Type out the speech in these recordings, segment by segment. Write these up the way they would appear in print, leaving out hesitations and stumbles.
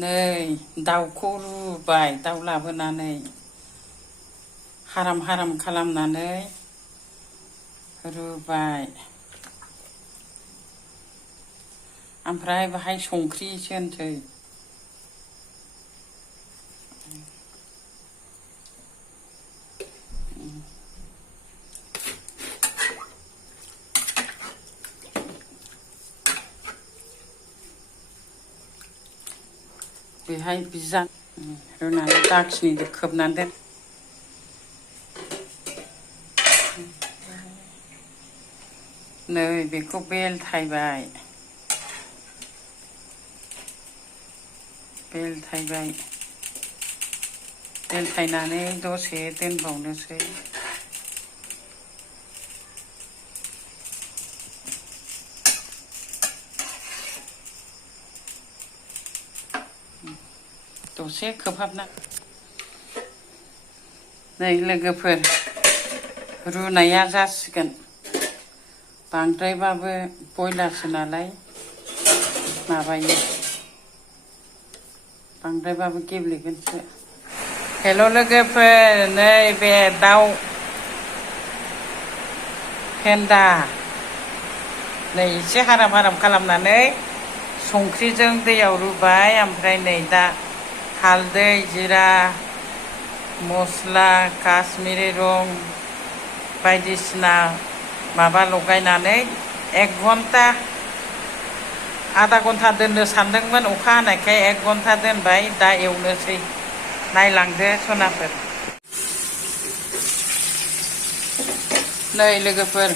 नै दाउखौ रुबाय दाउ लाबोनानै हाराम हाराम खालामनानै रुबाय ओमफ्राय बाहाय संख्रि एसे होनोसै बेहाय बिजान रुनानै दाखिनि खोबनानै दोन नै बेखौ बेलथायबाय बेलथायनानै दसे दोनबावनोसै दसे खोबहाबना नै लोगोफोर रुनाया जासिगोन बांद्रायबाबो बयलारसो नालाय माबायो बांद्रायबाबो गेब्लेगोनसो हेल' लोगोफोर नै बे दाउ फेन्दा नै एसे हाराम हाराम खालामनानै संख्रिजों दैयाव रुबाय ओमफ्राय नै दा हालदै जिरा मस्ला काश्मिरि रं बायदिसिना माबा लगायनानै 1 घन्टा आधा घन्टा दोननो सानदोंमोन अखा हानायखाय 1 घन्टा दोनबाय दा एवनोसै नायलांदो सनाफोर नै लोगोफोर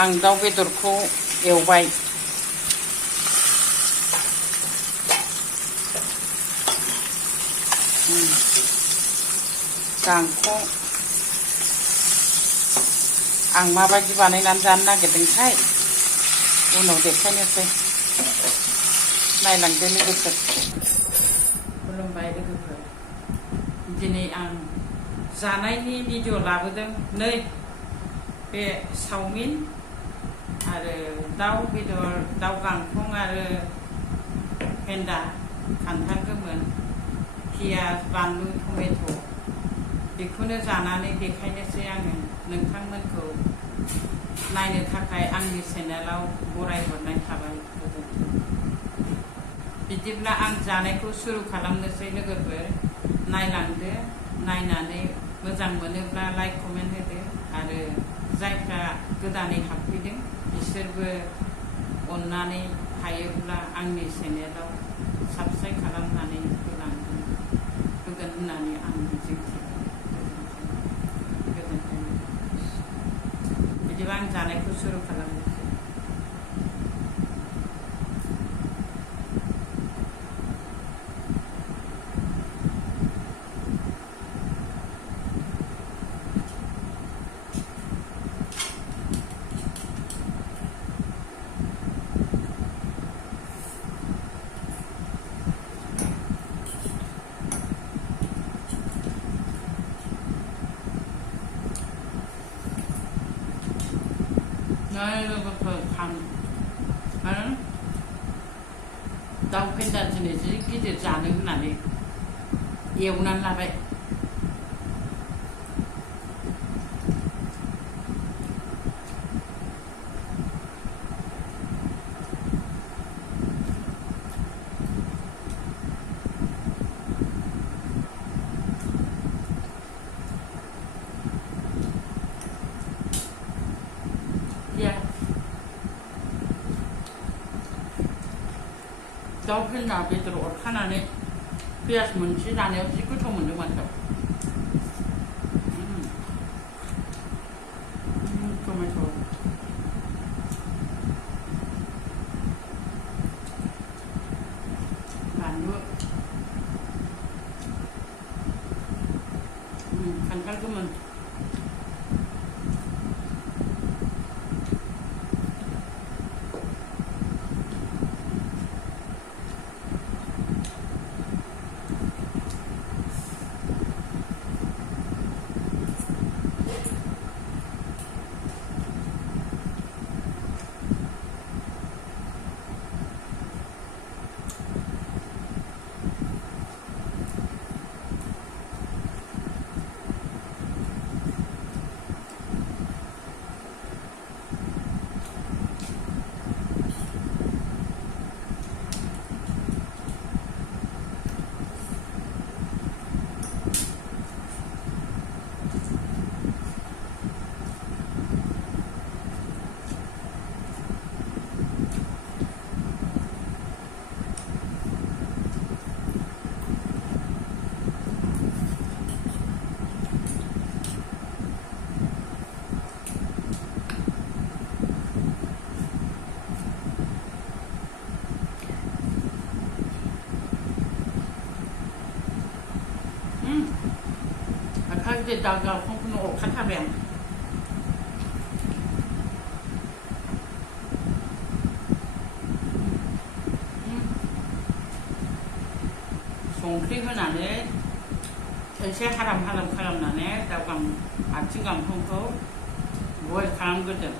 आं दाउ बेदरखौ एवबाय गांखौ आं माबायदि बानायनानै जानो नागिरदोंथाय उनाव देखायनोसै नायलांदो लोगोफोर खुलुमबाय लोगोफोर दिनै आं जानायनि भिडिअ लाबोदों नै बे चावमिन आरो दाउ बेदर दाउ गांखं आरो फेन्दा खान्थाल गोमोन पियाज बानलु टमेट' बेखौनो जानानै देखायनोसै आङो नोंथांमोनखौ नायनो थाखाय आंनि चेनेलाव बरायहरनाय थाबाय बिदिब्ला आं जानायखौ सुरु खालामनोसै लोगोफोर नायलांदो नायनानै मोजां मोनोब्ला लाइक कमेन्ट होदो आरो जायफ्रा गोदानै हाबफैदों बिसोरबो अननानै हायोब्ला आंनि चेनेलाव साबस्क्राइब खालामनानै होगोन होननानै आं मिजिंथिबाय बिदिबा आं जानायखौ सुरु खालामनोसै दाउ फेन्दा दिनै जि गिदिर जानो होननानै एवनानै लाबाय दाउ फेन्दा बेदर अरखानानै पियाज मोनसे जानायाव जि गोथाव मोन्दों माथो टमेट' बानलु खान्थाल गोमोन खालि दागा खंखुनो अरखाथारबाय आं संख्रि होनानै एसे हाराम खालामनानै दाउ आथिं गांखंखौ बयल खालामग्रोदों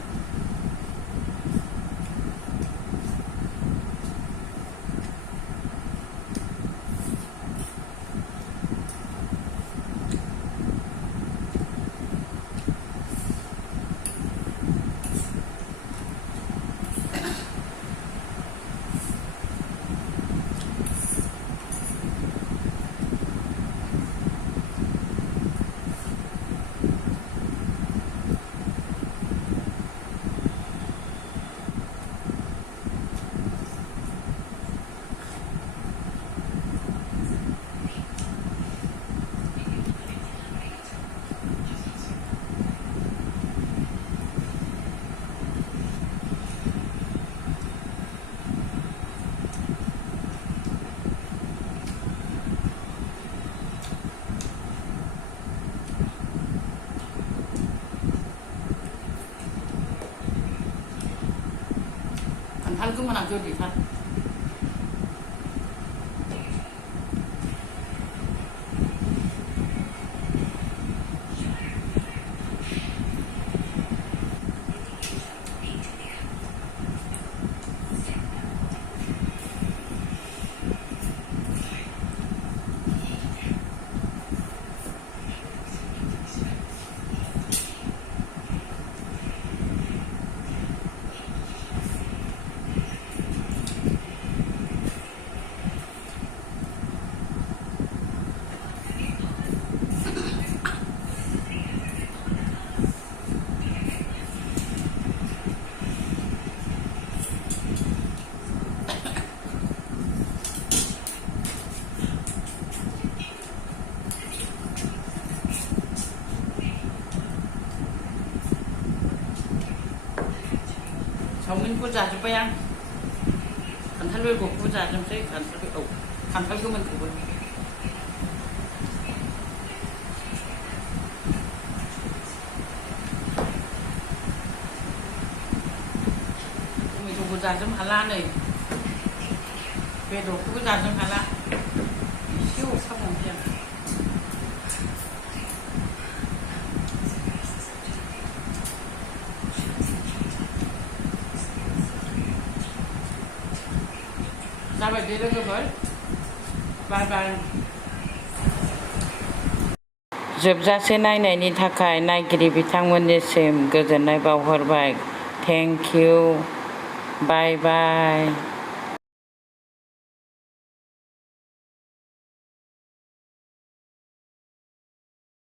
खान्थाल गोमोना गोदैथार चावमिनखौ जाजोब्बाय आं खान्थाल बेगरखौबो जाजोबसै खान्थाल गोमोनखौबो टमेट'खौ जाजोब हाला नै बेदरखौबो जाजोब हाला एसे अरसाबावनोसै आं जाबाय दे लोगोफोर बाय बाय जोबजासे नायनायनि थाखाय नायगिरि बिथांमोननिसिम गोजोननाय बावहरबाय थेंक इउ बाय बाय